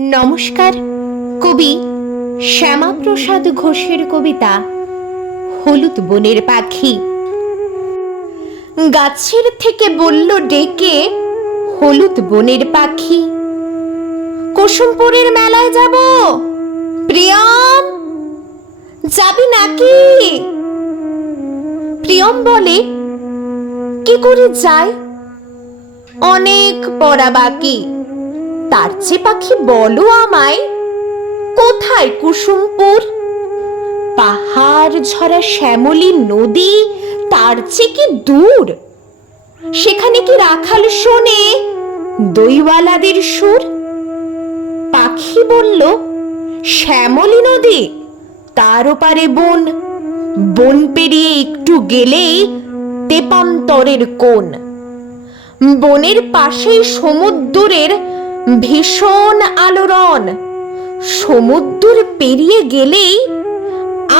নমস্কার। কবি শ্যামাপ্রসাদ ঘোষের কবিতা হলুদ বনের পাখি। গাছের থেকে বলল ডেকে হলুদ বনের পাখি, কুসুমপুরের মেলায় যাব, প্রিয়ম যাবি নাকি? প্রিয়ম বলে, কি করে যায়, অনেক পড়া বাকি। তার চেয়ে পাখি বলো আমায়, কোথায় কুসুমপুর? পাহাড় ঝরা শ্যামলী নদী তার চেয়ে কি দূর? সেখানে কি রাখাল শোনে দইওয়ালাদের সুর? পাখি বলল, শ্যামলী নদী তার ওপারে বন, বন পেরিয়ে একটু গেলেই তেপান্তরের কোণ। বনের পাশেই সমুদ্রের ভীষণ আলোড়ন, সমুদ্র পেরিয়ে গেলেই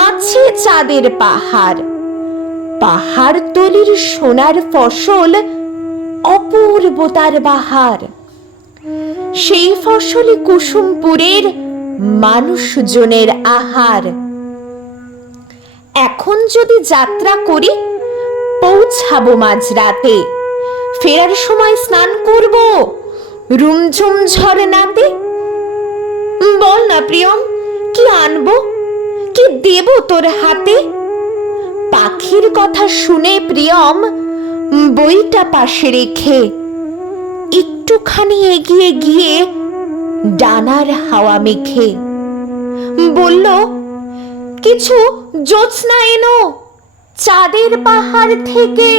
আছে চাঁদের পাহাড়। পাহাড়তলির সোনার ফসল অপূর্ব তার বাহার। সেই ফসলই কুসুমপুরের মানুষজনের আহার। এখন যদি যাত্রা করি পৌঁছাবো মাঝরাতে, ফেরার সময় স্নান করব রুমঝুম ঝরনাতে। বল না প্রিয়ম, কি আনবো, কি দেব তোর হাতে? পাখির কথা শুনে প্রিয়ম বইটা পাশে রেখে একটুখানি এগিয়ে গিয়ে ডানার হাওয়া মেখে বলল, কিছু জ্যোৎস্না এনো চাঁদের পাহাড় থেকে।